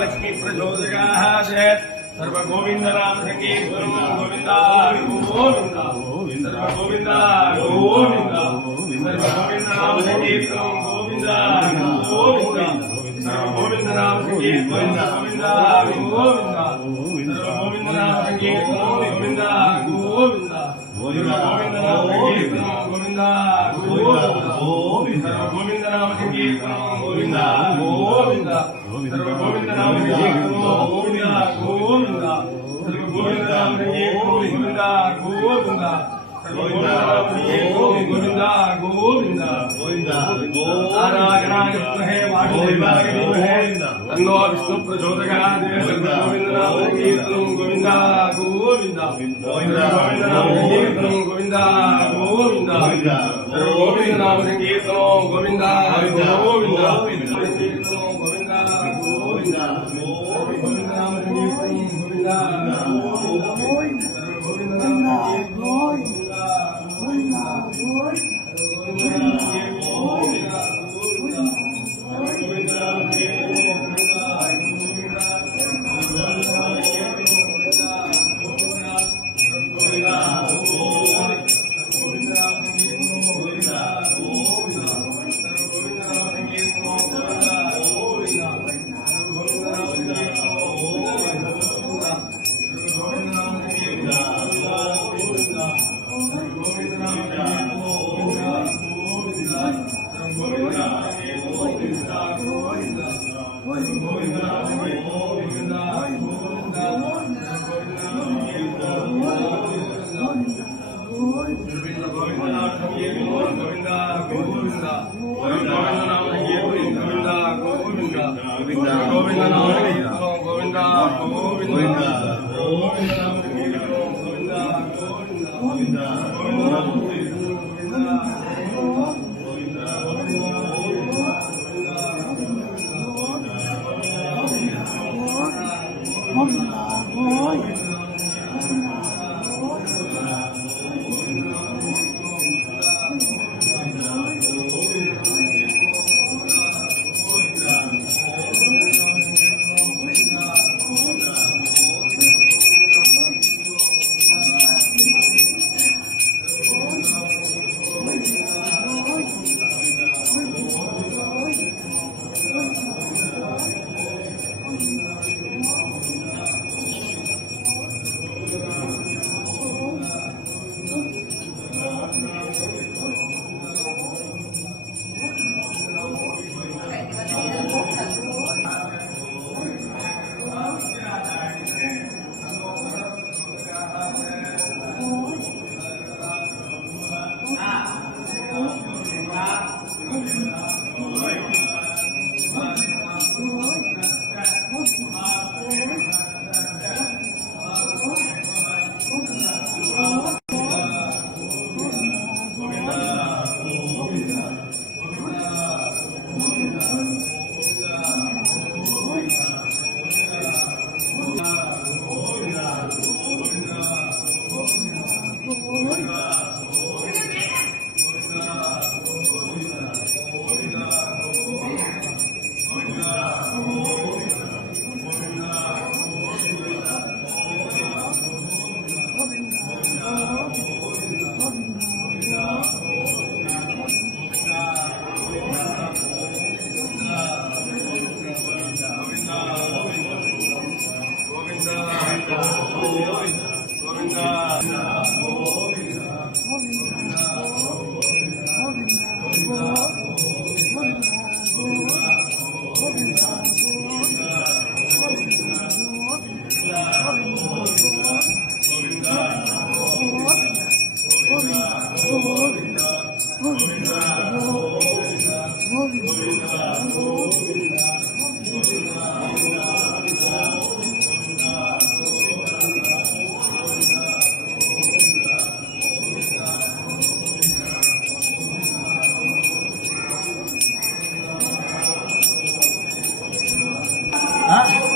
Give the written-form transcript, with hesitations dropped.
लक्ष्मी प्रचोदयात् सर्व गोविंद नाम संकीर्तन गोविंदा गोविंदा सर्व गोविंदा गोविंदा सर्व गोविंद नाम संकीर्तन गोविंदा गोविंदा सर्व गोविंद नाम संकीर्तन गोविंदा गोविंदा सर्व गोविंद नाम संकीर्तन गोविंदा गोविंदा गोविंद नाम संकीर्तन गोविंदा गोविंदा सर्व गोविंद नाम संकीर्तन गोविंदा गोविंदा सर्व गोविंद नाम संकीर्तन गोविंदा गोविंदा सर्व गोविंद नाम संकीर्तन गोविंदा गोविंदा गोविंदा गोविंदा गोविंदा आराधनाय विद्महे वासुदेवाय धीमहि तन्नो विष्णु प्रचोदयात् गोविंद नाम संकीर्तन गोविंदा गोविंदा गोविंद नाम संकीर्तन गोविंदा गोविंदा सर्व गोविंद नाम संकीर्तन गोविंदा गोविंदा संकीर्तन गोविंदा गोविंदा गोविंद नाम संकीर्तन गोविंदा ఆ?